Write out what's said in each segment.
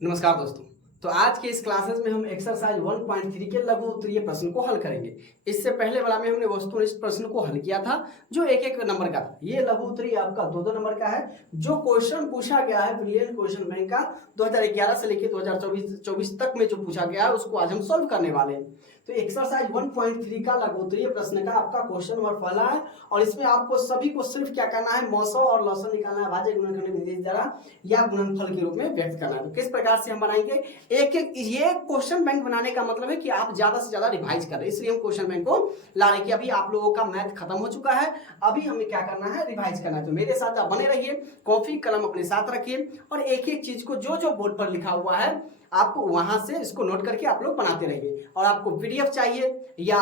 नमस्कार दोस्तों। तो आज के इस क्लासेस में हम एक्सरसाइज 1.3 के लघु उत्तरीय प्रश्न को हल करेंगे। इससे पहले वाला में हमने वस्तुनिष्ठ प्रश्न को हल किया था जो एक एक नंबर का था। ये लघु उत्तरीय आपका दो दो नंबर का है। जो क्वेश्चन पूछा गया है ब्रिलियंट क्वेश्चन बैंक का 2011 से लेकर 2024 तक में जो पूछा गया है उसको आज हम सॉल्व करने वाले हैं। तो एक्सरसाइज 1.3 का लघु उत्तरीय प्रश्न का आपका क्वेश्चन नंबर पहला है और इसमें आपको सभी को सिर्फ क्या करना है, मौसम और लॉसन निकालना है, भाज्य गुणनखंड विधि द्वारा या गुणनफल के रूप में व्यक्त करना है। तो किस प्रकार से हम बनाएंगे एक एक, ये क्वेश्चन बैंक बनाने का मतलब है कि आप ज्यादा से ज्यादा रिवाइज कर रहे हैं, इसलिए हम क्वेश्चन बैंक को ला रहे हैं कि अभी आप लोगों का मैथ खत्म हो चुका है, अभी हमें क्या करना है, रिवाइज करना है। तो मेरे साथ आप बने रहिए, कॉपी कलम अपने साथ रखिए और एक एक चीज को जो जो बोर्ड पर लिखा हुआ है आप वहां से इसको नोट करके आप लोग बनाते रहिए। और आपको पीडीएफ चाहिए या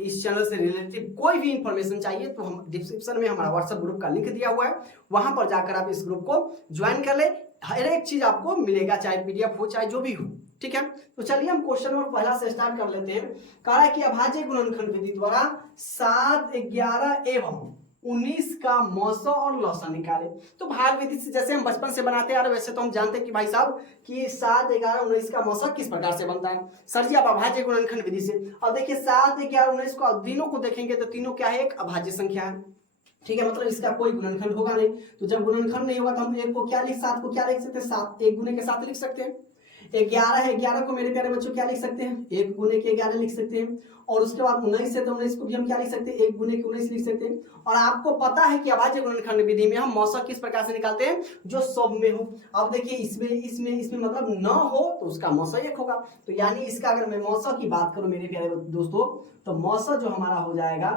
इस चैनल से रिलेटेड कोई भी इंफॉर्मेशन चाहिए तो हम डिस्क्रिप्शन में हमारा व्हाट्सएप ग्रुप का लिंक दिया हुआ है, वहां पर जाकर आप इस ग्रुप को ज्वाइन कर ले। हर एक चीज आपको मिलेगा, चाहे पीडीएफ हो चाहे जो भी हो, ठीक है। तो चलिए हम क्वेश्चन नंबर पहला से स्टार्ट कर लेते हैं। कहा है कि अभाज्य गुणनखंड विधि द्वारा 7, 11 एवं 19 का मौसा और लौसा निकाले। तो भाग विधि से जैसे हम बचपन से बनाते आ रहे वैसे तो हम जानते हैं कि भाई साहब कि 7, 11, 19 का मौसा किस प्रकार से बनता है। सर जी आप अभाज्य गुणनखंड विधि से, अब देखिए 7, 11, 19 को तीनों को देखेंगे तो तीनों क्या है, एक अभाज्य संख्या है, ठीक है। मतलब इसका कोई गुणनखंड होगा नहीं। तो जब गुणनखंड नहीं होगा तो हम एक को क्या लिख, 7 को क्या लिख सकते हैं, 7 एक गुने के साथ लिख सकते हैं। 11 है, 11 को मेरे प्यारे बच्चों क्या लिख सकते हैं, 1 गुने के 11 लिख सकते हैं। और उसके बाद 19 है तो 19 को भी हम क्या लिख सकते हैं, 1 गुने के 19 लिख सकते हैं। और आपको पता है कि अभाज्य गुणनखंड विधि में हम मौसा किस प्रकार से निकालते हैं, जो सब में हो। अब देखिए इसमें मतलब न हो तो उसका मौसा 1 होगा। तो यानी इसका अगर मैं मौसा की बात करूं मेरे प्यारे दोस्तों, तो मौसा जो हमारा हो जाएगा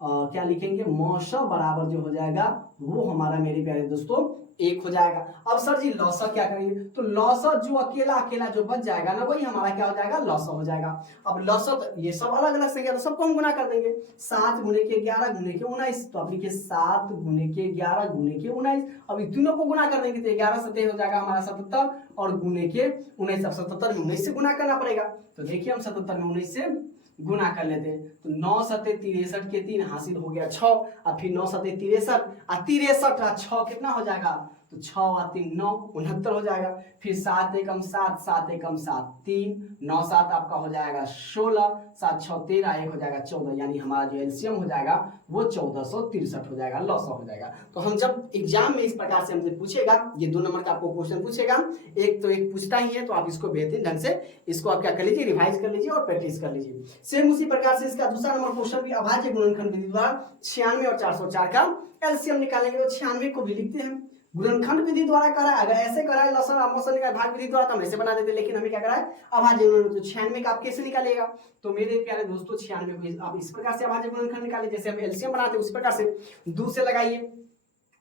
क्या लिखेंगे, मौसा बराबर जो हो जाएगा वो हमारा मेरे प्यारे दोस्तों 1 हो जाएगा। अब सर जी लौसा क्या करेंगे, तो लौसा जो अकेला अकेला जो बच जाएगा ना वही हमारा क्या हो जाएगा, लौसा हो जाएगा। अब लौसा तो ये सब अलग अलग संख्या तो सबको हम गुना कर देंगे, 7 गुने के 11 गुने के 19। तो आप लिखिए 7 गुने के 11 गुने के 19। अब इन तीनों को गुना कर देंगे तो 11 7 हो जाएगा हमारा 77 और गुने के 19। अब 77 में 19 से गुना करना पड़ेगा। तो देखिए हम 77 में 19 से गुना कर लेते हैं तो 9 7 63 के 3 हासिल हो गया 6। और फिर 9 7 63 और 63 और 6 कितना हो जाएगा, तो 6 और 3 9 69 हो जाएगा। फिर 7 एकम 7 7 एकम 7 3 9 7 आपका हो जाएगा 16 7 6 13 1 हो जाएगा 14। यानी हमारा जो एलसीएम हो जाएगा वो 1463 हो जाएगा, लौसा हो जाएगा। तो हम जब एग्जाम में इस प्रकार से हमसे पूछेगा, ये 2 नंबर का आपको क्वेश्चन पूछेगा, एक तो एक पूछता ही है तो आप इसको बेहतरीन ढंग से इसको आप क्या कर लीजिए, रिवाइज कर लीजिए और प्रैक्टिस कर लीजिए। सेम उसी प्रकार से इसका दूसरा नंबर क्वेश्चन भी अभाज्य गुणनखंड विधि द्वारा 96 और 404 का एलसीएम निकालेंगे। तो 96 को भी लिखते हैं, गुणनखंड विधि द्वारा करा है। अगर ऐसे करा है लौसा मौसा निकाल भाग विधि द्वारा तो हम ऐसे बना देते, लेकिन हमें क्या करा है अभाज्य गुणनखंड। तो 96 का आप कैसे निकालेगा, तो मेरे प्यारे दोस्तों 96 को आप इस प्रकार से अभाज्य गुणनखंड निकालिए जैसे हम एलसीएम बनाते हैं उस प्रकार से। 2 से लगाइए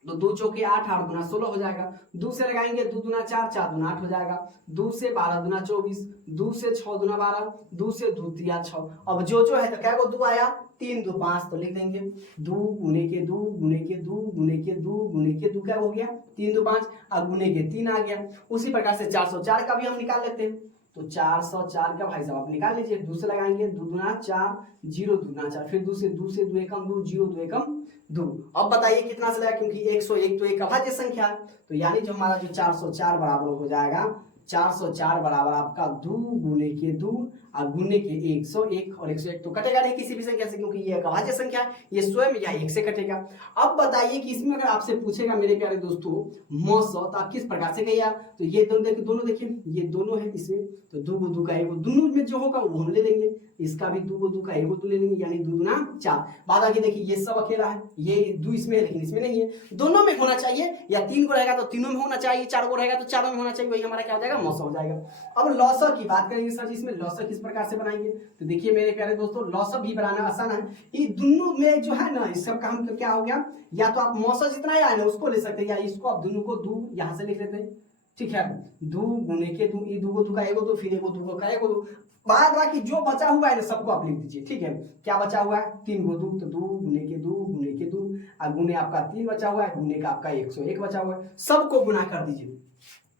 तो 2 चौके 8 8 दूना 16 हो जाएगा। 2 से लगाएंगे 2 दूना 4 4 दूना 8 हो जाएगा। 2 से 12 दूना 24, 2 से 6 दूना 12, 2 से 2 तिया 6। अब जो है तो क्या को 2 आया 3 2 5 तो लिख देंगे 2 गुने के 2 गुने के 2 गुने के 2 गुने के 2 क्या हो गया 3 2 5 और गुने के 3 आ गया। उसी प्रकार से 404 का भी हम निकाल लेते हैं। तो 404 का भाई साहब आप निकाल लीजिए। 2 से लगाएंगे 2 दूना 4 0 दूना 4, फिर 2 से 2 एकम 2 0 2 एकम 2। अब बताइए कितना से लगा, क्योंकि 101 तो एक अभाज्य संख्या है। तो यानी जो हमारा जो 404 बराबर हो जाएगा, 404 बराबर आपका 2 गुने के 2 और गुने के 101। और 101 तो कटेगा नहीं किसी भी संख्या से क्योंकि ये एक अभाज्य संख्या है, ये स्वयं या 1 से कटेगा। अब बताइए कि इसमें अगर आपसे पूछेगा मेरे प्यारे दोस्तों मौसा तो आप किस प्रकार से कहिए। तो ये दोनों देखिए ये दोनों है इसमें, तो 2 2 का 1 दोनों में जो होगा वो हम ले लेंगे। इसका भी 2 2 का 1 ले लेंगे यानी 2 दूना 4। बाद आगे देखिए ये सब अकेला है, ये 2 इसमें है लेकिन इसमें नहीं है, दोनों में होना चाहिए। या 3 को रहेगा तो तीनों में होना चाहिए, 4 को रहेगा तो चारों में होना चाहिए, वही हमारा क्या हो जाएगा मौसा हो जाएगा। अब लौसा की बात करेंगे सर जी, इसमें लौसा किस प्रकार से बनाएंगे। तो देखिए मेरे प्यारे दोस्तों लौसा भी बनाना आसान है। ये दोनों में जो है ना इस सब काम क्या हो गया, या तो आप मौसा जितना आया ना उसको ले सकते हैं या इसको आप दोनों को 2 यहां से लिख लेते हैं, ठीक है। 2 गुने के 2 ये 2 को 2 का 1 2 फिर 1 2 का 1 2 बाद बाकी जो बचा हुआ है ना सबको आप लिख दीजिए, ठीक है। क्या बचा हुआ है 3 को 2 तो 2 गुने के 2 गुने के 2 और गुने आपका 3 बचा हुआ है, गुने का आपका 101 बचा हुआ है। सबको गुना कर दीजिए।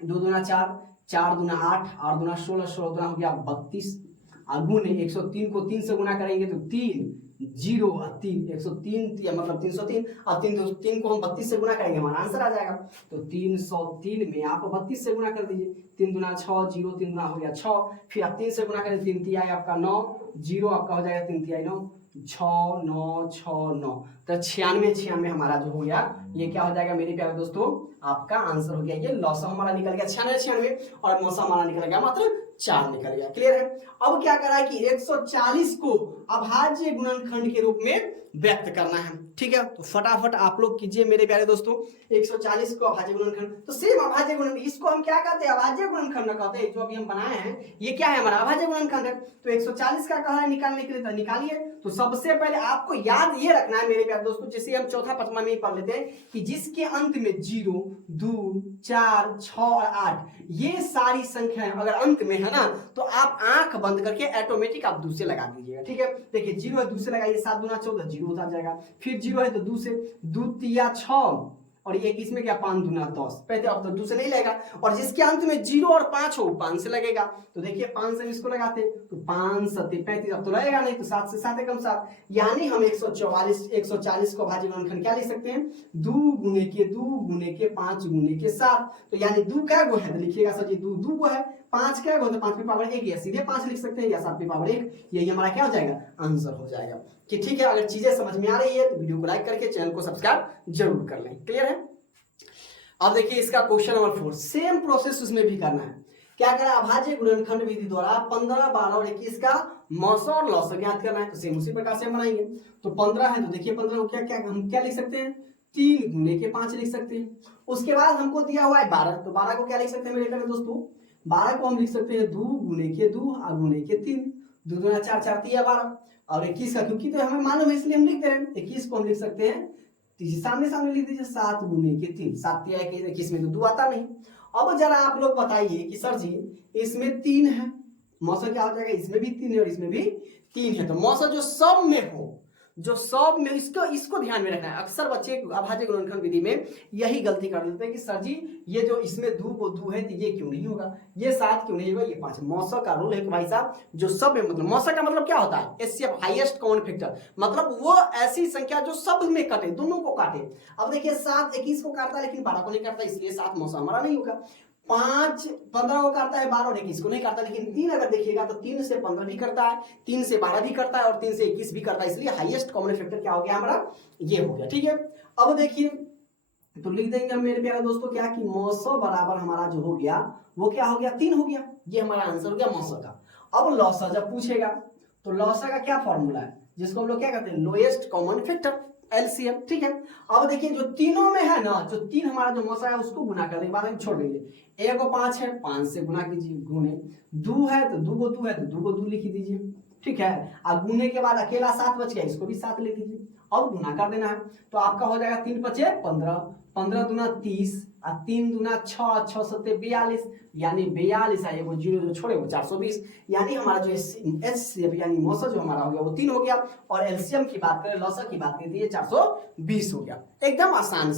2 दूना 4 4 दूना 8 8 दूना 16 16 दूना हो गया 32 और गुने 103 को 3 से गुना करेंगे तो 3 0 और 3, 103 मतलब 303। अब 3 को हम 32 से गुना करेंगे, हमारा आंसर आ जाएगा। तो 303 में आप 32 से गुना कर दीजिए, 3 दूना 6, 0 3 गुना हो गया 6, फिर आप 3 से गुना करें, 3 तिहाई आपका 9, 0 आपका हो जाएगा 3 तिहाई 9, 6 9 6 9, तो 96 हमारा जो हो गया, ये क्या हो जाएगा मेरे प्यारे दोस्तों, आपका आंसर हो गया। ये लॉस हमारा निकल गया 96 और मौसम हमारा निकल गया मात्र 4 निकल गया। क्लियर है। अब क्या करा है कि 140 को अभाज्य गुणनखंड के रूप में व्यक्त करना है। ठीक है, तो फटाफट आप लोग कीजिए मेरे प्यारे दोस्तों। 140 को अभाज्य गुणनखंड, तो सेम अभाज्य गुणनखंड, इसको हम क्या कहते हैं, अभाज्य गुणनखंड कहते हैं। जो अभी हम बनाए हैं ये क्या है, हमारा अभाज्य गुणनखंड है। तो 140 का कहा है निकालने के लिए, तो निकालिए। तो सबसे पहले आपको याद ये रखना है मेरे प्यारे दोस्तों, जैसे हम चौथा पचमा में पढ़ लेते हैं कि जिसके अंत में 0 2 4 6 और 8 ये सारी संख्याएं अगर अंत में है ना, तो आप आंख बंद करके ऑटोमेटिक आप 2 से लगा दीजिएगा। ठीक है, देखिए 0 है 2 से लगाइए, 7 दूना 14, 0 होता जाएगा। फिर 0 है तो 2 से, 2 तिया 6 और ये इसमें क्या 5 दूना 10, पहले अब तो 2 से नहीं लगेगा। और जिसके अंत में 0 और 5 हो 5 से लगेगा। तो देखिए 5 से इसको लगाते तो 5 7 35, अब तो लगेगा नहीं, तो 7 से 7 एकम 7, यानी हम 140 को अभाज्य गुणनखंड क्या लिख सकते हैं, 2 गुने के 2 गुने के 5 गुने के 7। तो यानी 2 क्या गो है, तो लिखिएगा सर जी 2 2 गो है, 5 क्या गो, तो 5 पे पावर 1, या सीधे 5 लिख सकते हैं या 7 पे पावर 1, यही हमारा क्या हो जाएगा, आंसर हो जाएगा। कि ठीक है, अगर चीजें समझ में आ रही है तो वीडियो को लाइक करके चैनल को सब्सक्राइब जरूर कर लें। क्लियर है। अब देखिए इसका क्वेश्चन नंबर 4, सेम प्रोसेस उसमें भी करना है। क्या करा, अभाज्य गुणनखंड विधि द्वारा 15 12 और 21 का मौसा और लौसा ज्ञात करना है। तो सेम उसी प्रकार से हम बनाएंगे। तो 15 है तो देखिए 15 को क्या क्या हम क्या लिख सकते हैं, 3 गुने के 5 लिख सकते हैं। उसके बाद हमको दिया हुआ है 12, तो 12 को क्या लिख सकते हैं मेरे प्यारे दोस्तों, 12 को हम लिख सकते हैं 2 गुने के 2 और गुने के 3, 2 दूना 4 4 तिया 12 और 21 का, क्योंकि तो हमें मालूम है इसलिए हम लिख दे रहे हैं। 21 को हम लिख सकते हैं, सामने सामने लिख दीजिए 7 गुने के 3, 7 तिया 21 में तो 2 आता नहीं। अब जरा आप लोग बताइए कि सर जी इसमें 3 है, मौसा क्या हो जाएगा, इसमें भी 3 है और इसमें भी 3 है। तो मौसा जो सब में हो, जो सब में, इसको ध्यान में रखना है। अक्सर बच्चे अभाज्य गुणनखंड विधि में यही गलती कर देते हैं कि सर जी ये जो इसमें 2 को 2 है तो ये क्यों नहीं होगा, ये 7 क्यों नहीं होगा, ये 5। मौसा का रूल है कि भाई साहब जो सब में, मतलब मौसा का मतलब क्या होता है, एचसीएफ हाईएस्ट कॉमन फैक्टर, मतलब वो ऐसी संख्या जो सब में कटे, दोनों को काटे। अब देखिए 7 21 को काटता है लेकिन 12 को नहीं काटता, इसलिए 7 मौसा हमारा नहीं होगा। 5 15 को करता है, 12 और 21 को नहीं करता। लेकिन 3 अगर देखिएगा तो 3 से 15 भी करता है, 3 से 12 भी करता है और 3 से 21 भी करता है, इसलिए हाईएस्ट कॉमन फैक्टर क्या हो गया हमारा, ये हो गया। ठीक है, अब देखिए तो लिख देंगे हम मेरे प्यारे दोस्तों क्या कि मौसा बराबर हमारा जो हो गया वो क्या हो गया, 3 हो गया। ये हमारा आंसर हो गया मौसा का। अब लौसा जब पूछेगा तो लौसा का क्या फॉर्मूला है, जिसको हम लोग क्या कहते हैं, लोएस्ट कॉमन फैक्टर, एलसीएम। ठीक है, अब देखिए जो तीनों में है ना, जो 3 हमारा जो मौसा है उसको गुना करने के बाद हम छोड़ देंगे। 1 को 5 है, 5 से गुना कीजिए, गुने 2 है तो 2 को 2 है तो 2 को 2 लिख दीजिए। ठीक है, अब गुने के बाद अकेला 7 बच गया, इसको भी 7 लिख दीजिए। अब गुना कर देना है तो आपका हो जाएगा 3 5 15, 15 दूना 30 और 3 दूना 6, 6 7 42, यानी 42 है, वो जीरो जो छोड़े वो 420, यानी हमारा जो एचसीएफ यानी मौसा जो हमारा हो गया वो 3 हो गया। और एलसीएम की बात करें, लौसा की बात करें तो ये 420 हो गया। एकदम आसान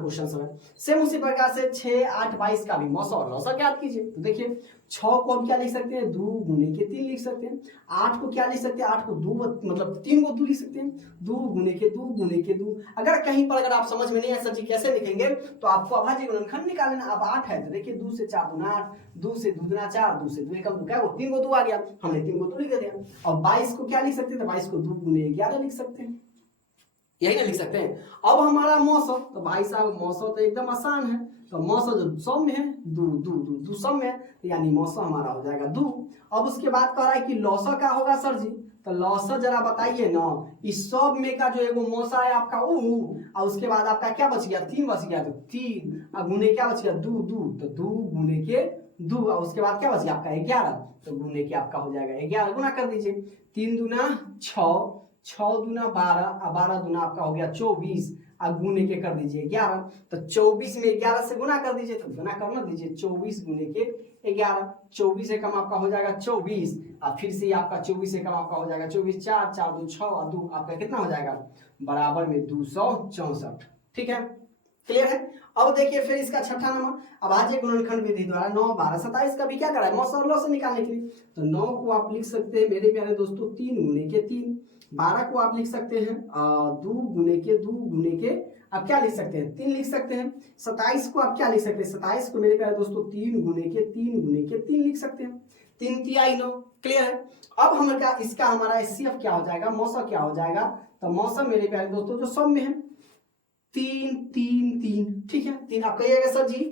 क्वेश्चन सब है। सेम उसी प्रकार से 6 8 22 का भी मौसा और लौसा ज्ञात कीजिए। तो देखिए 6 को हम क्या लिख सकते हैं, 2 गुने के 3 लिख सकते हैं। 8 को क्या लिख सकते हैं, 8 को 2 मतलब 3 को 2 लिख सकते हैं, 2 गुने के 2 गुने के 2। अगर कहीं पर अगर आप समझ में नहीं है सर जी कैसे लिखेंगे, तो आपको अभाज्य गुणनखंड निकालना। अब 8 है तो देखिए 2 से 4 दूना 8, 2 से 2 दूना 4, 2 से 2 एकम 2 क्या वो 3 को 2 आ गया, हमने 3 को 2 लिख दिया। और 22 को क्या लिख सकते हैं, तो 22 को 2 गुने 11 लिख सकते हैं, यही ना लिख सकते हैं। अब हमारा मौसा, तो भाई साहब मौसा तो एकदम आसान है। तो मौसा जो सम में है 2 2 2 2 सम में है, तो यानी मौसा हमारा हो जाएगा 2। अब उसके बाद कह रहा है कि लौसा क्या होगा सर जी, तो लौसा जरा बताइए ना, इस सब में का जो एगो मौसा है आपका और उसके बाद आपका क्या बच गया, 3 बच गया, तो 3 और गुने क्या बच गया 2 2, तो 2 गुने के 2 और उसके बाद क्या बच गया आपका 11, तो गुने के आपका हो जाएगा 11, गुना कर दीजिए। 3 दूना 6, 6 दूना 12 और 12 दूना आपका हो गया 24 और गुने के कर दीजिए 11। तो 24 में 11 से गुना कर दीजिए, तो गुना करना दीजिए 24 गुने के 11, 24 एकम आपका हो जाएगा 24 और फिर से आपका 24 एकम आपका हो जाएगा 24, 4 4 2 6 और 2 आपका कितना हो जाएगा बराबर में 264। ठीक है, क्लियर है। अब देखिए फिर इसका छठा नंबर, अभाज्य गुणनखंड विधि द्वारा 9, 12, 27 का भी क्या करा है, मौसा और लौसा निकालने के लिए। तो 9 को आप लिख सकते हैं मेरे प्यारे दोस्तों 3 गुने के 3, 12 को आप लिख सकते हैं 2 गुने के 2 गुने के, आप क्या लिख सकते हैं 3 लिख सकते हैं। 27 को आप क्या लिख सकते हैं, 27 को मेरे प्यारे दोस्तों 3 गुने के 3 गुने के 3 लिख सकते हैं, 3 तिहाई 9, क्लियर है। अब हमारा इसका हमारा एचसीएफ क्या हो जाएगा, मौसा क्या हो जाएगा, तो मौसा मेरे प्यारे दोस्तों जो सब में है 3 3 3, ठीक है। 3 आप कहिएगा सर जी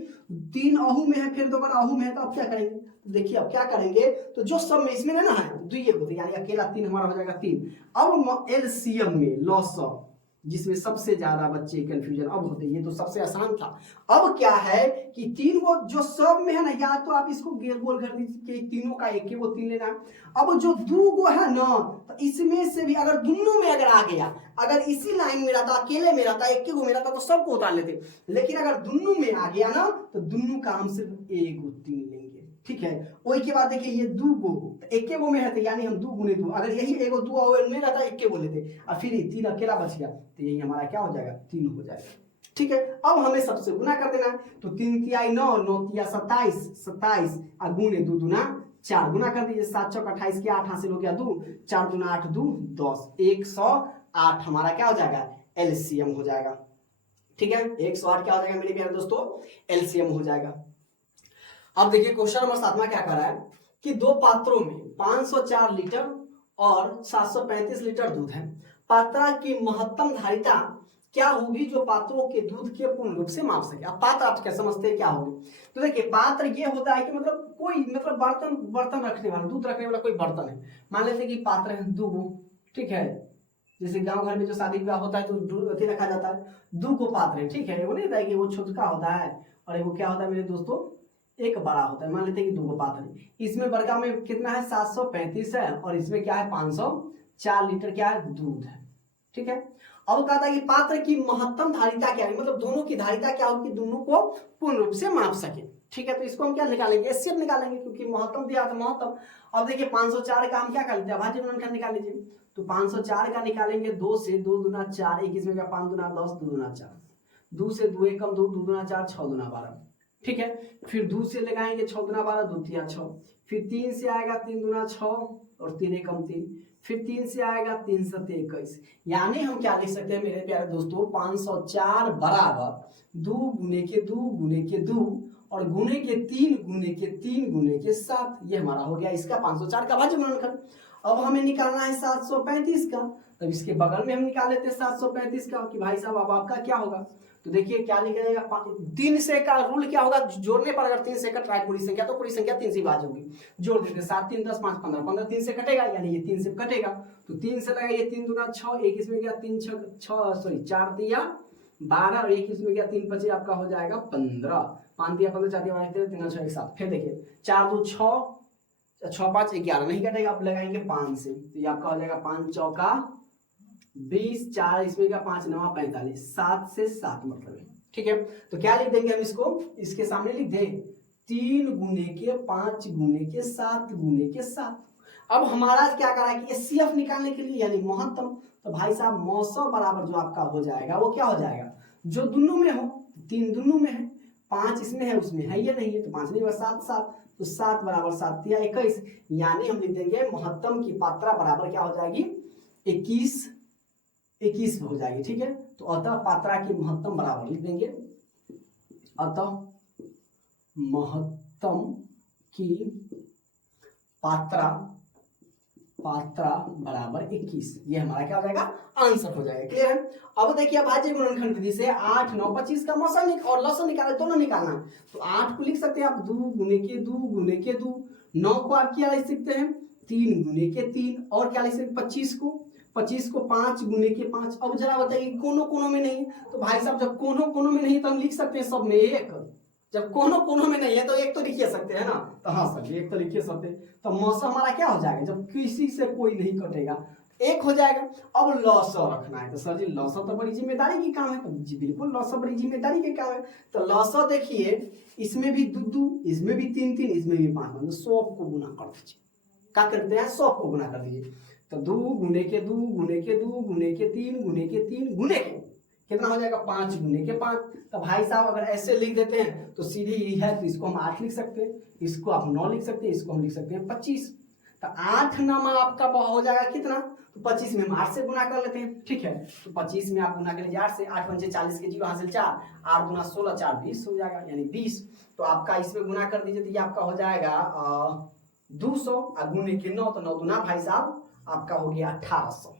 3 अहू में है, फिर दोबारा अहू में है, तो आप क्या करेंगे, तो देखिए अब क्या करेंगे, तो जो सब में इसमें ना है दुइये को, यानी अकेला 3 हमारा हो जाएगा 3। अब एलसीएम में लॉसा, जिसमें सबसे ज्यादा बच्चे कंफ्यूजन अब होते हैं, ये तो सबसे आसान था। अब क्या है कि 3 वो जो सब में है ना, या तो आप इसको गोल कर दीजिए कि तीनों का एक वो 3 लेना है। अब जो 2 गो है ना, तो इसमें से भी अगर दोनों में अगर आ गया, अगर इसी लाइन में रहता, अकेले में रहता, एक गो में रहता, तो सबको उतार लेते, लेकिन अगर दोनों में आ गया ना, तो दोनों का हम सिर्फ एक 3 लेंगे, ठीक है। वही के बाद देखिए ये 2 गो एक गो में है, तो यानी हम 2 गुने 2, अगर यही एगो 2 में रहता एक गो लेते, और फिर 3 अकेला बच गया, तो यही हमारा क्या हो जाएगा 3 हो जाएगा, ठीक है। अब हमें सबसे गुना कर देना है, तो 3 तिहाई 9, 9 तिया 27, 27 और गुने 2 दूना 4, गुना कर दीजिए 7 चौक 28 के 8 हासिल हो गया 2, 4 दूना 8 2 10, 108 हमारा क्या हो जाएगा एलसीएम हो जाएगा, ठीक है। 108 क्या हो जाएगा मेरे प्यारे दोस्तों एलसीएम हो जाएगा। अब देखिए क्वेश्चन नंबर 7 क्या कर रहा है कि 2 पात्रों में 504 लीटर और 735 लीटर दूध है, पात्रा की महत्तम धारिता क्या होगी जो पात्रों के दूध के पूर्ण रूप से माप सके। अब पात्र आप क्या समझते हैं क्या होगी, तो देखिए पात्र ये होता है कि मतलब कोई मतलब बर्तन रखने वाला, दूध रखने वाला कोई बर्तन है, मान लेते हैं कि पात्र है 2 गो, ठीक है। जैसे गांव घर में जो शादी विवाह होता है तो दूध रखा जाता है, 2 गो पात्र है, ठीक है। वो नहीं होता है कि वो छोटा होता है और वो क्या होता है मेरे दोस्तों एक बड़ा होता है, मान लेते हैं कि 2 गो पात्र है, इसमें बड़का में कितना है 735 है और इसमें क्या है 504 लीटर क्या है दूध है, ठीक है। अब कहता है कि पात्र की महत्तम धारिता क्या है, मतलब दोनों की धारिता क्या होगी, दोनों को पूर्ण रूप से माप सके, ठीक है। तो इसको हम क्या निकालेंगे एचसीएफ निकालेंगे, क्योंकि महत्तम दिया था महत्तम। अब देखिए 504 का हम क्या कर लेते हैं अभाज्य गुणनखंड निकाल लीजिए, तो 504 का निकालेंगे 2 से, 2 दूना 4, 21 में क्या 5 दूना 10, 2 दूना 4, 2 से 2 1 कम 2, 2 दूना 4, 6 दूना 12, ठीक है। फिर 2 से लगाएंगे 6 दूना 12, 2 तिया 6, फिर 3 से आएगा 3 दूना 6 और 3 1 कम 3, फिर 3 से आएगा 3 7 21, यानी हम क्या लिख सकते हैं मेरे प्यारे दोस्तों 504 बराबर 2 गुने के 2 गुने के 2 और गुने के 3 गुने के 3 गुने के 7, ये हमारा हो गया इसका 504 का भाज्य गुणनखंड। अब हमें निकालना है 735 का, तब इसके बगल में हम निकाल लेते हैं 735 का कि भाई साहब अब आपका क्या होगा, तो देखिए क्या लिखेगा 3 से का रूल क्या होगा, जोड़ने पर अगर 3 से कट रहा है पूरी संख्या तो पूरी संख्या 3 से भाज्य होगी, जोड़ देते 7 3 10 5 15, 15 3 से कटेगा यानी ये 3 से कटेगा, तो 3 से लगा ये 3 दूना 6, 1 इसमें गया 3 6 सॉरी 4 दिया 12 और 1 इसमें गया 3 5 आपका हो जाएगा 15, 5 दिया 15 4 दिया 12 3 6 1 7, फिर देखिए 4 2 6 6 5 11 नहीं कटेगा, आप लगाएंगे 5 से, तो ये आपका हो जाएगा 5 चौका 20, 4 इसमें का 5 9 45, 7 से 7 मतलब है, ठीक है। तो क्या लिख देंगे हम इसको, इसके सामने लिख दे 3 गुने के 5 गुने के 7 गुने के 7। अब हमारा क्या करा है कि एचसीएफ निकालने के लिए यानी महत्तम, तो भाई साहब मौसा बराबर जो आपका हो जाएगा वो क्या हो जाएगा, जो दोनों में हो, 3 दोनों में है, 5 इसमें है उसमें है ये नहीं है, तो 5 नहीं 7 7, तो 7 बराबर 7 या 21, यानी हम लिख देंगे महत्तम की मात्रा बराबर क्या हो जाएगी 21 हो जाएगी, ठीक है। तो अतः पात्रा की महत्तम बराबर लिख देंगे, अतः महत्तम की पात्रा बराबर 21, ये हमारा क्या हो जाएगा आंसर हो जाएगा, क्लियर है। अब देखिए भाज्य गुणनखंड विधि से 8 9 25 का मौसा और लौसा निकालना दोनों निकालना है, तो 8 को लिख सकते हैं आप 2 गुने के 2 गुने के 2, 9 को आप क्या लिख सकते हैं 3 गुने के 3 और क्या लिख सकते हैं 25 को 5 गुने के 5। अब जरा बताइए कोनों में नहीं, तो भाई साहब जब कोनों में नहीं तो हम लिख सकते हैं सब में एक, जब कोनों में नहीं है तो एक तो लिख सकते हैं ना, तो हाँ सर एक तो लिख सकते हैं, तो मौसम हमारा क्या हो जाएगा जब किसी से कोई नहीं कटेगा एक हो जाएगा। अब लौसा रखना है, तो सर जी लौसा तो बड़ी जिम्मेदारी की काम है, तो जी बिल्कुल लौसा बड़ी जिम्मेदारी के काम है। तो लौसा देखिए इसमें भी 2 2, इसमें भी 3 3, इसमें भी 5, मतलब 100 को गुना कर दीजिए, क्या करते हैं 100 को गुना कर दीजिए, तो 2 गुने के 2 गुने के 2 गुने के 3 गुने के 3 गुने के, कितना हो जाएगा 5 गुने के 5। तो भाई साहब अगर ऐसे लिख देते हैं तो सीधी ये है, तो इसको हम 8 लिख सकते हैं, इसको आप 9 लिख सकते हैं, इसको हम लिख सकते हैं 25। तो 8 नामा आपका हो जाएगा कितना, तो 25 में हम 8 से गुना कर लेते हैं, ठीक है। तो 25 में आप गुना कर लीजिए 8 से, 8 पंचे 40 के 0 हासिल 4, 8 गुना 16, 4 20 हो जाएगा, यानी 20। तो आपका इसमें गुना कर दीजिए तो ये आपका हो जाएगा 200 और गुने के 9, तो 9 गुना भाई साहब आपका हो गया 1800।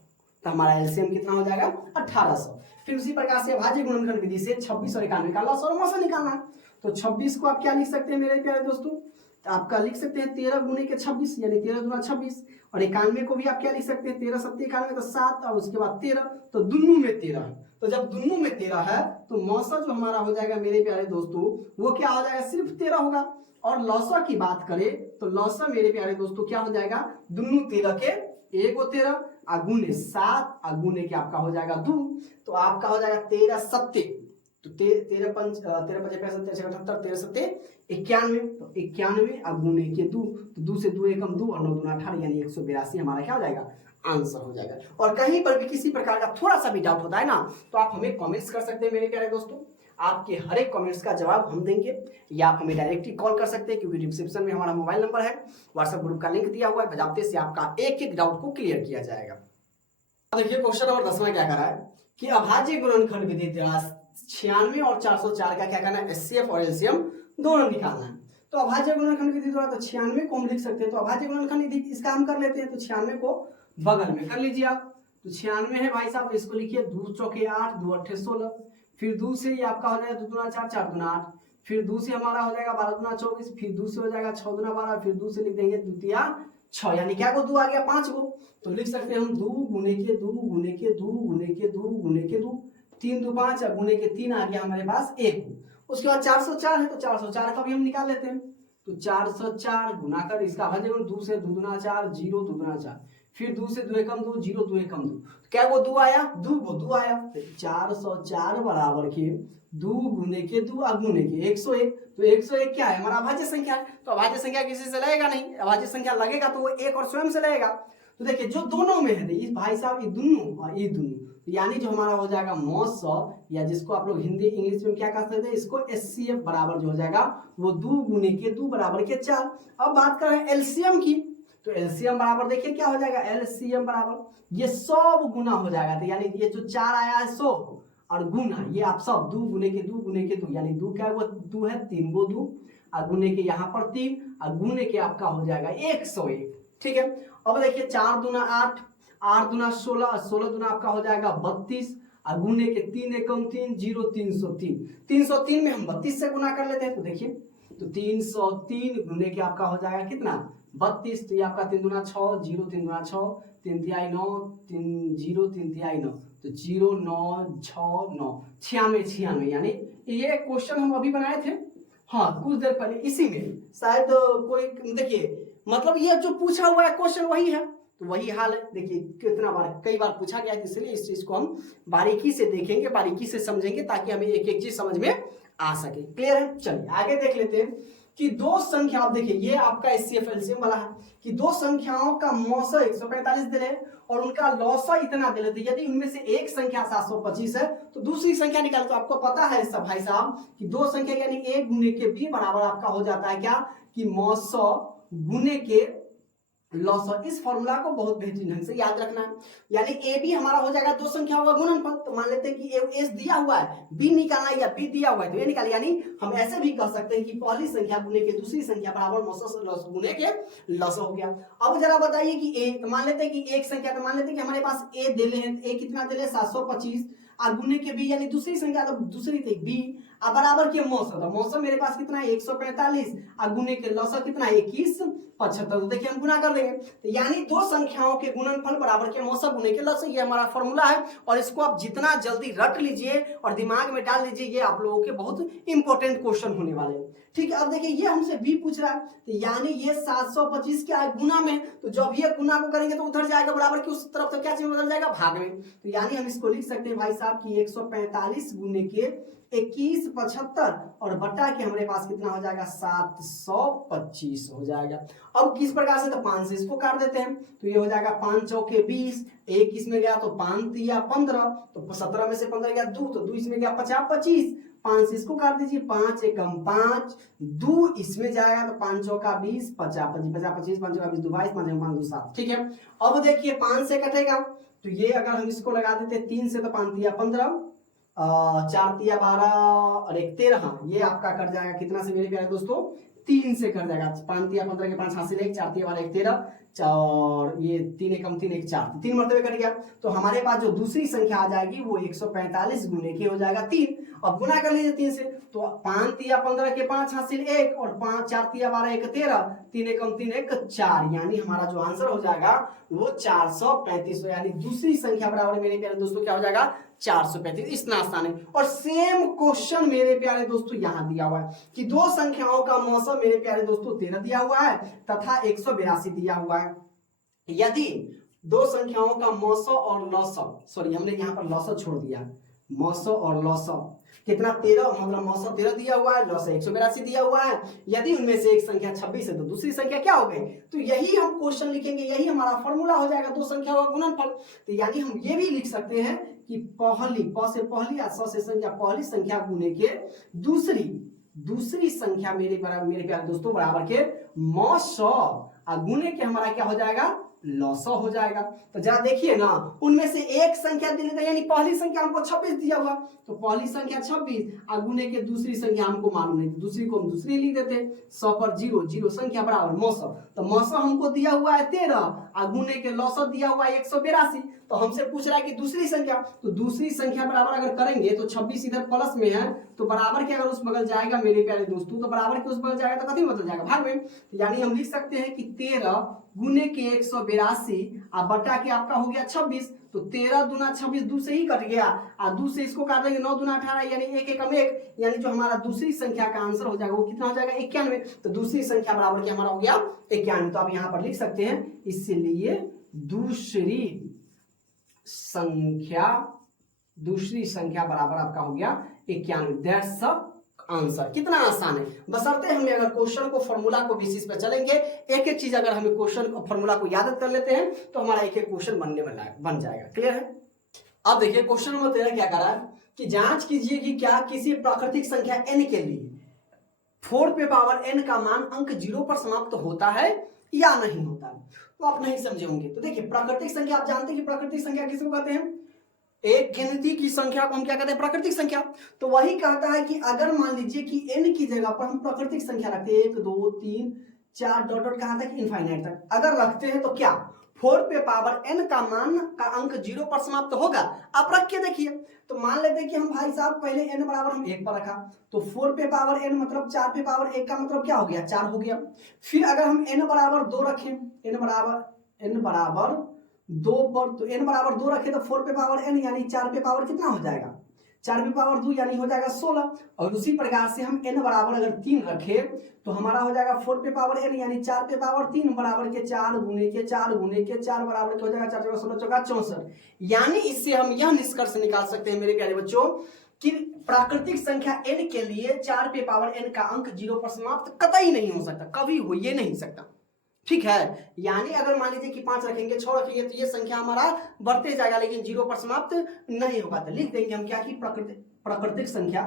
तो हमारा एलसीएम कितना हो जाएगा 1800। फिर उसी प्रकार से अभाज्य गुणनखंड विधि से 26 और 91 का लॉस और मौसा निकालना है। तो 26 को आप क्या लिख सकते हैं मेरे प्यारे दोस्तों, तो आपका लिख सकते हैं 13 गुने के 26 यानी 13 गुना 26। और 91 को भी आप क्या लिख सकते हैं 13 7 91 तो 7 और उसके बाद 13, तो दोनों में 13 है। तो जब दोनों में 13 है तो मौसा जो हमारा हो जाएगा मेरे प्यारे दोस्तों वो क्या हो जाएगा, सिर्फ 13 होगा। और लौसा की बात करें तो लौसा मेरे प्यारे दोस्तों क्या हो जाएगा, दोनों 13 के 1 13 गुने 7 गुने के आपका हो जाएगा 2, तो आपका हो जाएगा 13 7, तो 13 5 13 5 65 78 13 7 91, तो 91 गुने के 2, तो 2 से 2 एकम 2 और 9 दूना 18 यानी 182 हमारा क्या हो जाएगा, आंसर हो जाएगा। और कहीं पर भी किसी प्रकार का थोड़ा सा भी डाउट होता है ना तो आप हमें कमेंट्स कर सकते हैं मेरे प्यारे दोस्तों, आपके हर एक कमेंट्स का जवाब हम देंगे, या आप हमें डायरेक्टली कॉल कर सकते हैं क्योंकि डिस्क्रिप्शन में हमारा मोबाइल नंबर है, व्हाट्सएप ग्रुप का लिंक दिया हुआ है, बजाबते से आपका एक एक डाउट को क्लियर किया जाएगा। देखिए क्वेश्चन नंबर 10 में क्या करा है कि अभाज्य गुणनखंड विधि 96 और 404 का क्या करना है, एचसीएफ और एलसीएम दोनों निकालना है। तो अभाज्य गुणनखंड विधि द्वारा तो 96 को हम लिख सकते हैं, तो अभाज्य गुणनखंड विधि इसका हम कर लेते हैं, तो 96 को बगल में कर लीजिए आप। तो 96 है भाई साहब, इसको लिखिए 2 चौके 8 2 8 16, फिर 2 से ये आपका हो जाएगा 2 दूना 4 4 दूना 8, फिर 2 से हमारा हो जाएगा 12 दूना 24, फिर 2 से हो जाएगा 6 दूना 12, फिर 2 से लिख देंगे द्वितीया 6, यानी क्या को 2 आ गया 5 को। तो लिख सकते हैं हम 2 गुने के 2 गुने के 2 गुने के 2 गुने के 2, 3 2 5 और गुने के 3 आ गया हमारे पास 1। उसके बाद 404 है तो 404 का भी हम निकाल लेते हैं। तो 404 गुना कर इसका अभाज्य गुण 2 से 2 दूना 4 0 2 दूना 4, फिर 2 से 2 एकम 2 0 2 एकम 2, क्या वो 2 आया, 2 को 2 आया। 404 बराबर के 2 गुने के 2 गुने के 101, तो 101 क्या है हमारा अभाज्य संख्या है। तो अभाज्य संख्या किसी से लगेगा नहीं, अभाज्य संख्या लगेगा तो वो एक और स्वयं से लगेगा। तो देखिए जो दोनों में है इस भाई साहब ये दोनों और ये दोनों, यानी जो हमारा हो जाएगा मौसा, या जिसको आप लोग हिंदी इंग्लिश में क्या कह सकते हैं, इसको एचसीएफ बराबर जो हो जाएगा वो 2 गुने के 2 बराबर के 4। अब बात करें एलसीएम की, तो एलसीएम बराबर देखिए क्या हो जाएगा, एलसीएम बराबर ये सब गुना हो जाएगा, तो यानी ये जो 4 आया है 100 और गुना ये आप सब 2 गुने के 2 गुने के 2, यानी 2 क्या वो 2 है 3 वो 2 और गुने के यहाँ पर 3 और गुने के आपका हो जाएगा 101, ठीक है। अब देखिए 4 दूना 8 8 दूना 16 16 दूना आपका हो जाएगा 32 और गुने के 3 एकम 3 0 303, 303 में हम 32 से गुना कर लेते हैं। तो देखिए तो 303 गुने के आपका हो जाएगा कितना 32, तो ये आपका 3 दूना 6 0 3 दूना 6 3 तिहाई 9 3 0 3 तिहाई 9, तो 0 9 6 9 96 यानी ये क्वेश्चन हम अभी बनाए थे, हाँ कुछ देर पहले इसी में शायद कोई, देखिए मतलब ये जो पूछा हुआ है क्वेश्चन वही है, तो वही हाल है। देखिए कितना बार कई बार पूछा गया है, इसलिए इस चीज को हम बारीकी से देखेंगे, बारीकी से समझेंगे ताकि हमें एक एक चीज समझ में आ सके। क्लियर है, चलिए आगे देख लेते हैं कि दो संख्या, आप देखिए ये आपका एचसीएफ एलसीएम वाला है कि दो संख्याओं का मौसा 145 दे रहे और उनका लौसा इतना दे लेते, यदि उनमें से एक संख्या 725 है तो दूसरी संख्या निकाले। तो आपको पता है सब भाई साहब कि दो संख्या यानी एक गुने के बी बराबर आपका हो जाता है क्या कि मौसा गुने के लॉसा। इस फॉर्मूला को बहुत बेहतरीन ढंग से याद रखना है, यानी ए बी हमारा हो जाएगा दो संख्या होगा गुणनफल। तो मान लेते हैं कि एस दिया हुआ है, बी निकालना है या बी दिया हुआ है तो ये निकाल, यानी हम ऐसे भी कह सकते हैं कि पहली संख्या गुने के दूसरी संख्या बराबर मौसा गुने के लॉसा हो गया। अब जरा बताइए कि ए, तो मान लेते हैं कि एक संख्या, तो मान लेते हैं कि हमारे पास ए दिले हैं, ए कितना दिले 725 और गुने के बी यानी दूसरी संख्या, तो दूसरी थी बी अब बराबर के मौसा, तो मौसा मेरे पास कितना है 145 और गुने के लौसा कितना है 2175। तो देखिए हम गुना कर देंगे, तो यानी दो संख्याओं के गुणनफल बराबर के मौसा गुने के लौसा, ये हमारा फॉर्मूला है। और इसको आप जितना जल्दी रट लीजिए और दिमाग में डाल लीजिए, ये आप लोगों के बहुत इंपॉर्टेंट क्वेश्चन होने वाले हैं। ठीक है, अब देखिए ये हमसे बी पूछ रहा है, तो यानी ये 725 क्या है गुना में, तो जब ये गुना को करेंगे तो उधर जाएगा बराबर की उस तरफ, तो क्या चीज बदल जाएगा भाग में। तो यानी हम इसको लिख सकते हैं भाई साहब कि 145 गुने के 21 75 और बट्टा के हमारे पास कितना हो जाएगा 725 हो जाएगा। अब किस प्रकार से, तो 5 से इसको काट देते हैं तो ये हो जाएगा 5 चौके 20, एक इसमें गया तो 5 तिया 15, तो 17 में से 15 गया 2 तो 2 इसमें गया 50 25, 5 से इसको काट दीजिए, 5 एकम 5, 2 इसमें जाएगा तो 5 चौका 20, 50 25 5 चौका 20 2 22 5 5 2 7। ठीक है, अब देखिए 5 से कटेगा तो ये अगर हम इसको लगा देते 3 से तो 5 तिया 15, 4 तिया 12 और 1 13, हाँ ये आपका कट जाएगा कितना से मेरे प्यारे दोस्तों, 3 से कट जाएगा। 5 तिया 15 के 5 हासिल 1, 4 तिया 12 1 13 और ये 3 एकम 3 1 4, 3 मरतबे कट गया। तो हमारे पास जो दूसरी संख्या आ जाएगी वो 145 गुने के हो जाएगा 3। अब गुना कर लीजिए 3 से, तो 5 तिया 15 के 5 हासिल 1 और 5 4 तिया 12 1 13, 3 एकम 3 1 4, यानी हमारा जो आंसर हो जाएगा वो 435, यानी दूसरी संख्या बराबर मेरे प्यारे दोस्तों क्या हो जाएगा 435। इतना आसान है। और सेम क्वेश्चन मेरे प्यारे दोस्तों यहाँ दिया हुआ है कि दो संख्याओं का मौसम मेरे प्यारे दोस्तों 13 दिया हुआ है तथा 182 दिया हुआ है। यदि दो संख्याओं का मौसम और लौसम, सॉरी हमने यहाँ पर लौसम छोड़ दिया, मौसम और लौसम कितना 13, मतलब मौसम 13 दिया हुआ है, लौसम 182 दिया हुआ है। यदि उनमें से एक संख्या 26 है तो दूसरी संख्या क्या हो गई, तो यही हम क्वेश्चन लिखेंगे, यही हमारा फॉर्मूला हो जाएगा दो संख्याओं का गुणनफल। तो यानी हम ये भी लिख सकते हैं कि पहली प से पहली या स से संख्या, पहली संख्या गुने के दूसरी संख्या मेरे प्यारे दोस्तों बराबर के मौसम और गुने के हमारा क्या हो जाएगा लौसौ हो जाएगा। तो जरा देखिए ना, उनमें से एक संख्या दे देते, यानी पहली संख्या हमको 26 दिया हुआ तो पहली संख्या 26 और गुने के दूसरी संख्या हमको मालूम नहीं, दूसरी को हम दूसरी लिख देते, 100 पर 0 0 संख्या बराबर मौसम, तो मौसम हमको दिया हुआ है 13 और गुने के लौसौ दिया हुआ है 182। तो हमसे पूछ रहा है कि दूसरी संख्या, तो दूसरी संख्या बराबर अगर करेंगे तो 26 इधर प्लस में है तो बराबर के अगर उस बगल जाएगा मेरे प्यारे दोस्तों, तो बराबर के उस बगल जाएगा तो कथी बदल जाएगा भाग में। तो यानी हम लिख सकते हैं कि 13 गुने के 182 और बटा के आपका हो गया 26, तो 13 दूना 26 2 से ही कट गया और 2 से इसको काट देंगे 9 दूना 18, यानी 1 एकम 1, यानी जो हमारा दूसरी संख्या का आंसर हो जाएगा वो कितना हो जाएगा 91। तो दूसरी संख्या बराबर के हमारा हो गया 91। तो आप यहाँ पर लिख सकते हैं, इसलिए दूसरी संख्या बराबर आपका हो गया 91। That's the answer. कितना आसान है, बशर्ते हमें अगर क्वेश्चन को फॉर्मूला को बेसिस पे चलेंगे, एक एक चीज अगर हमें क्वेश्चन फॉर्मूला को याद कर लेते हैं तो हमारा एक एक क्वेश्चन बन जाएगा। क्लियर है। अब देखिए क्वेश्चन नंबर 13 क्या कर रहा है कि जांच कीजिए कि क्या किसी प्राकृतिक संख्या n के लिए 4 पे पावर n का मान अंक 0 पर समाप्त होता है या नहीं होता है। तो आप नहीं समझे होंगे। तो देखिए प्राकृतिक संख्या, आप जानते हैं कि प्राकृतिक संख्या किसको कहते हैं, एक गिनती की संख्या को हम क्या कहते हैं प्राकृतिक संख्या। तो वही कहता है कि अगर मान लीजिए कि n की जगह पर हम प्राकृतिक संख्या रखते हैं 1 2 3 4 डॉट डॉट कहां तक इनफाइनाइट तक अगर रखते हैं तो क्या 4 पे पावर n का मान का अंक 0 पर समाप्त होगा। आप रख के देखिए, तो मान लेते हैं कि हम भाई साहब पहले n बराबर हम 1 पर रखा, तो 4 पे पावर n मतलब 4 पे पावर 1 का मतलब क्या हो गया 4 हो गया। फिर अगर हम n बराबर 2 रखें, n बराबर 2 पर, तो n बराबर 2 रखे तो 4 पे पावर n यानी 4 पे पावर कितना हो जाएगा 4 पे पावर 2 यानी हो जाएगा 16। और उसी प्रकार से हम n बराबर अगर 3 रखे तो हमारा हो जाएगा 4 पे पावर n यानी 4 पे पावर 3 बराबर के 4 गुने के 4 गुने के 4 बराबर के हो जाएगा 4 4 16 चौका 64। यानी इससे हम यह निष्कर्ष निकाल सकते हैं मेरे प्यारे बच्चों कि प्राकृतिक संख्या n के लिए 4 पे पावर n का अंक 0 पर समाप्त कतई नहीं हो सकता, कभी हो ये नहीं सकता। ठीक है, यानी अगर मान लीजिए कि 5 रखेंगे 6 रखेंगे तो ये संख्या हमारा बढ़ते जाएगा लेकिन 0 पर समाप्त नहीं होगा। तो लिख देंगे हम क्या कि प्राकृतिक संख्या,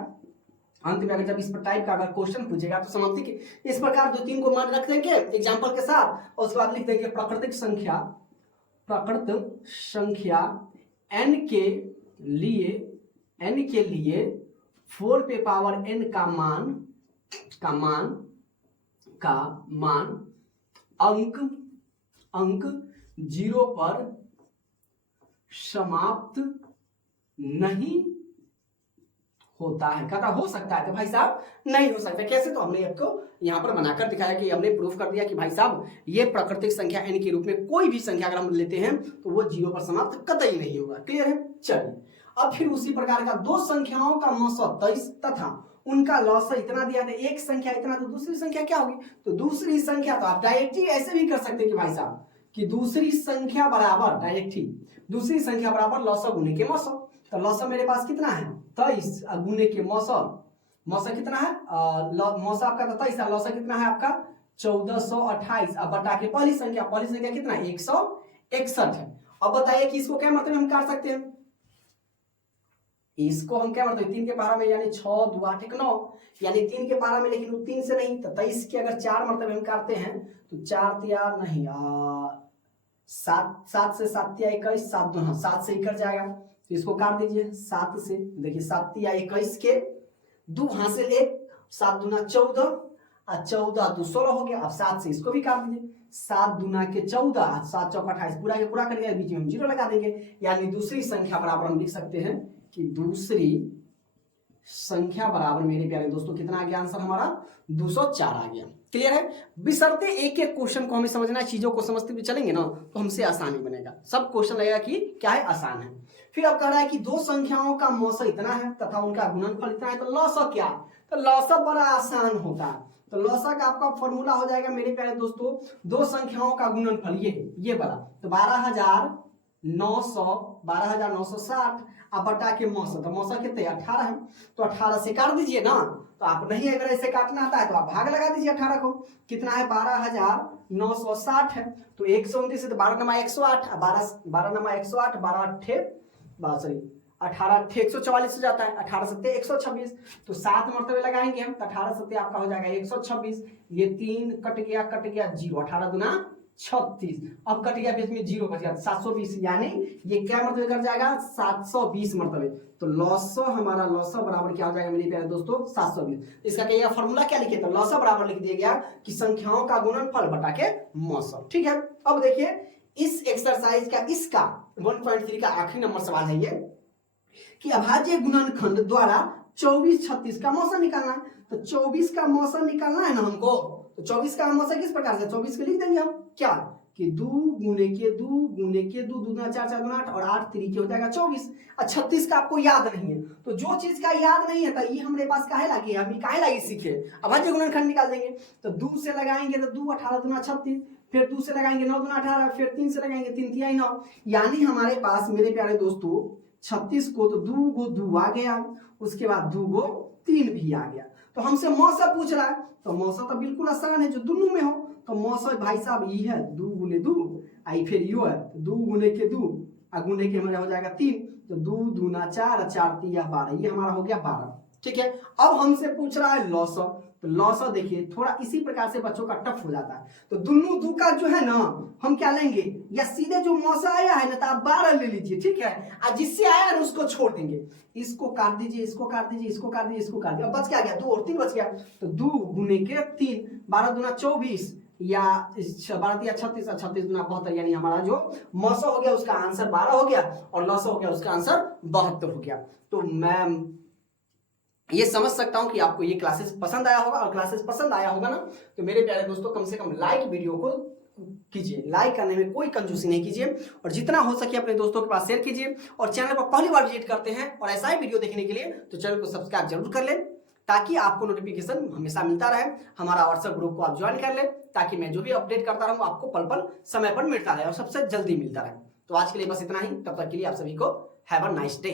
अंत में अगर जब इस पर टाइप का अगर क्वेश्चन पूछेगा तो समाप्ति की इस प्रकार 2 3 को मान रख देंगे एग्जांपल के साथ और उसके बाद लिख देंगे प्राकृतिक संख्या n के लिए 4 पे पावर n का मान अंक 0 पर समाप्त नहीं होता है। कहता हो सकता है, तो भाई साहब नहीं हो सकता। कैसे, तो हमने आपको यहां पर बनाकर दिखाया कि हमने प्रूफ कर दिया कि भाई साहब ये प्राकृतिक संख्या n के रूप में कोई भी संख्या अगर हम लेते हैं तो वो 0 पर समाप्त कतई नहीं होगा। क्लियर है। चलिए अब फिर उसी प्रकार का दो संख्याओं का मौसम 23 तथा उनका लौसम इतना दिया था, एक संख्या इतना, तो दूसरी संख्या क्या होगी, तो दूसरी संख्या तो आप डायरेक्टली ऐसे भी कर सकते हैं कि भाई साहब कि दूसरी संख्या बराबर लौसम गुने के मौसम। तो लौसा मेरे पास कितना है 23 गुने के मौसम, मौसम कितना है मौसम आपका 23 है, लौसा कितना है आपका 1428। अब बटा के पहली संख्या कितना है 161 है। अब बताइए कि इसको क्या मतलब हम काट सकते हैं, इसको हम क्या मतलब 3 के पारा में यानी 6 2 8 1 9 यानी 3 के पारा में, लेकिन 3 से नहीं तो 23 की अगर 4 मतलब हम काटते हैं तो 4 तिया नहीं 7 से 7 तिया 21 7 2 7 से ही कट जाएगा, तो इसको काट दीजिए 7 से। देखिए 7 तिया 21 के 2 हासिल 1 7 दूना 14 और 14 2 16 हो गया। अब 7 से इसको भी काट दीजिए 7 दूना के 14 7 चौक 28 पूरा के पूरा कर दिया, बीच में हम 0 लगा देंगे, यानी दूसरी संख्या बराबर हम लिख सकते हैं कि दूसरी संख्या बराबर मेरे प्यारे दोस्तों कितना आ गया आंसर हमारा 204 आ गया। क्लियर है। बिसरते एक एक क्वेश्चन को हमें समझना है, चीजों को समझते हुए चलेंगे ना तो हमसे आसानी बनेगा, सब क्वेश्चन लगेगा कि क्या है आसान है। फिर अब कह रहा है कि दो संख्याओं का मौसा इतना है तथा उनका गुणनफल इतना है, तो लौसा क्या, तो लौसा बड़ा आसान होता है। तो लौसा का आपका फॉर्मूला हो जाएगा मेरे प्यारे दोस्तों दो संख्याओं का गुणनफल ये वाला, तो 12,960 अब बटा के मौसा, तो मौसा कितने 18 है, तो 18 से काट दीजिए ना, तो आप नहीं अगर ऐसे काटना आता है तो आप भाग लगा दीजिए 18 को, कितना है 12,960 है, तो 129 है तो 12 नमा 108 12 नमा 108 18 144 हो जाता है, 18 सत्ते 126, तो 7 मरतबे लगाएंगे हम तो 18 सत्ते आपका हो जाएगा 126, ये 3 कट गया 0, 18 दूना 36, अब कट गया बीच में 0 बच गया 720, यानी ये क्या मरतबे कर जाएगा 720 मरतबे। तो लौसा हमारा लौसा बराबर क्या हो जाएगा मेरे प्यारे दोस्तों 720। इसका क्या फॉर्मूला क्या लिखे, तो लौसा बराबर लिख दिया गया कि संख्याओं का गुणनफल बटा के मौसा। ठीक है। अब देखिए इस एक्सरसाइज का इसका 1.3 का आखिरी नंबर सवाल है ये कि अभाज्य गुणनखंड द्वारा 24 36 का मौसम निकालना है, तो 24 का मौसम निकालना है ना हमको, तो 24 का मौसम किस प्रकार से 24 के लिख देंगे हम क्या कि 2 गुने के 2 गुने के 2 दूना 4 4 दूना 8 और 8 3 हो जाएगा 24, और 36 का आपको याद नहीं है, तो जो चीज का याद नहीं है तो ये हमारे पास काहे लगी है, हम काहे लगी सीखे अभाज्य गुणनखंड निकाल देंगे, तो 2 से लगाएंगे तो 2 18 दूना 36, फिर 2 से लगाएंगे 9 दूना 18, फिर 3 से लगाएंगे 3 तिहाई 9, यानी हमारे पास मेरे प्यारे दोस्तों 36 को तो 2 गो 2 आ गया, उसके बाद 2 गो 3 भी आ गया, तो हमसे मौसा पूछ रहा है, तो मौसा तो बिल्कुल आसान है जो दोनों में हो, तो मौसा भाई साहब ये है 2 गुने 2 आई फिर यो है 2 गुने के 2 गुने के हमारा हो जाएगा 3, तो 2 दूना 4 4 तिया 12, ये हमारा हो गया 12। ठीक है। अब हमसे पूछ रहा है लौसा, तो लौसा देखिए थोड़ा इसी प्रकार से बच्चों का टफ हो जाता है, तो दोनों दो का जो है ना हम क्या लेंगे या सीधे जो मौसा आया है ना तो आप 12 ले लीजिए, ठीक है, और जिससे आया ना उसको छोड़ देंगे, इसको काट दीजिए इसको काट दीजिए इसको काट दीजिए इसको काट दीजिए, अब बच क्या गया 2 और 3 बच गया, तो 2 गुने के 3 12 दूना 24 या 12 या 36 36 दूना 72, यानी हमारा जो मौसा हो गया उसका आंसर 12 हो गया और लौसा हो गया उसका आंसर 72 हो गया। तो मैं ये समझ सकता हूं कि आपको ये क्लासेस पसंद आया होगा, और क्लासेस पसंद आया होगा ना तो मेरे प्यारे दोस्तों कम से कम लाइक वीडियो को कीजिए, लाइक करने में कोई कंजूसी नहीं कीजिए, और जितना हो सके अपने दोस्तों के पास शेयर कीजिए, और चैनल पर पहली बार विजिट करते हैं और ऐसा ही वीडियो देखने के लिए तो चैनल को सब्सक्राइब जरूर कर लें ताकि आपको नोटिफिकेशन हमेशा मिलता रहे, हमारा व्हाट्सएप ग्रुप को आप ज्वाइन कर लें ताकि मैं जो भी अपडेट करता रहूं आपको पल पल समय पर मिलता रहे और सबसे जल्दी मिलता रहे। तो आज के लिए बस इतना ही, तब तक के लिए आप सभी को हैव अ नाइस डे।